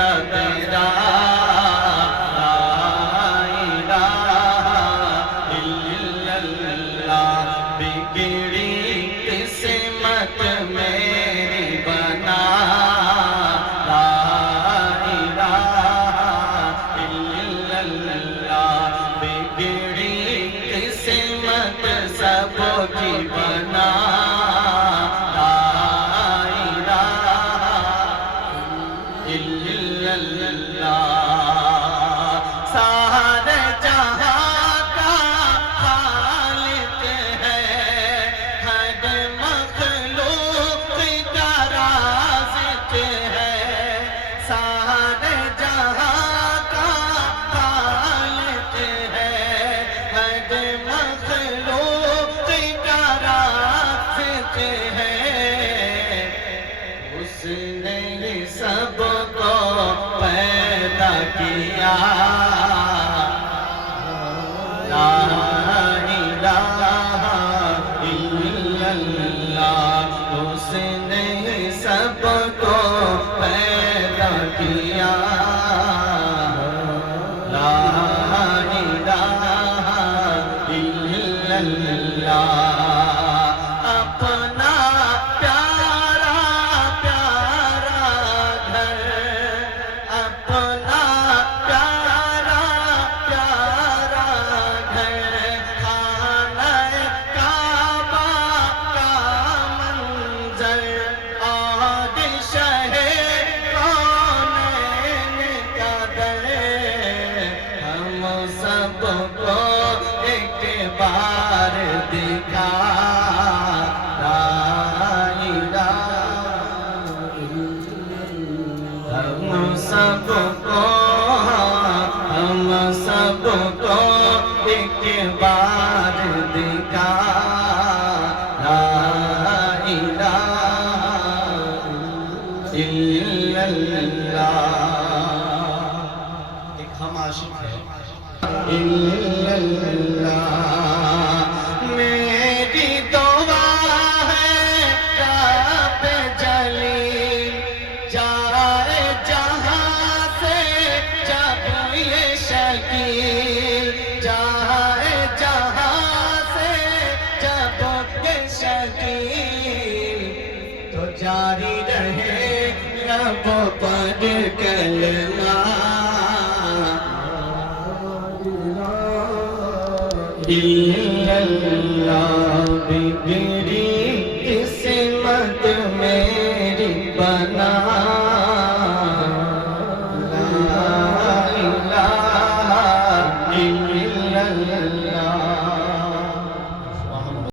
तेरा ला इलाहा इल्लल्लाह बिगड़ी किस्मत मेरी बना ला इलाहा इल्लल्लाह बिगड़ी किस्मत सबकी बना सारे जहां का खालिक है, हर मखलूक का राज़िक है। सारे जहां का खालिक है, हर मखलूक का राज़िक है। उसने सबको पैदा किया ला इलाहा इल्लल्लाह उसने सबको पैदा किया ला इलाहा इल्लल्लाह अपना प्यारा प्यारा घर अपना प्यारा प्यारा घर खाने काबा का मंजर और शहर कौनैन का दर हम सबको एक बार दिखा ला इलाहा हम सबको एक बार दिखा ला इलाहा इल्लल्लाह। एक हम आशिक है इल्लल्लाह मेरी दुआ है रब जलील जाए जहां से जब ये शकील जाए जहां से जब ये शकील तो जारी रहे रब पर कलमा इल्लल्लाह बिगड़ी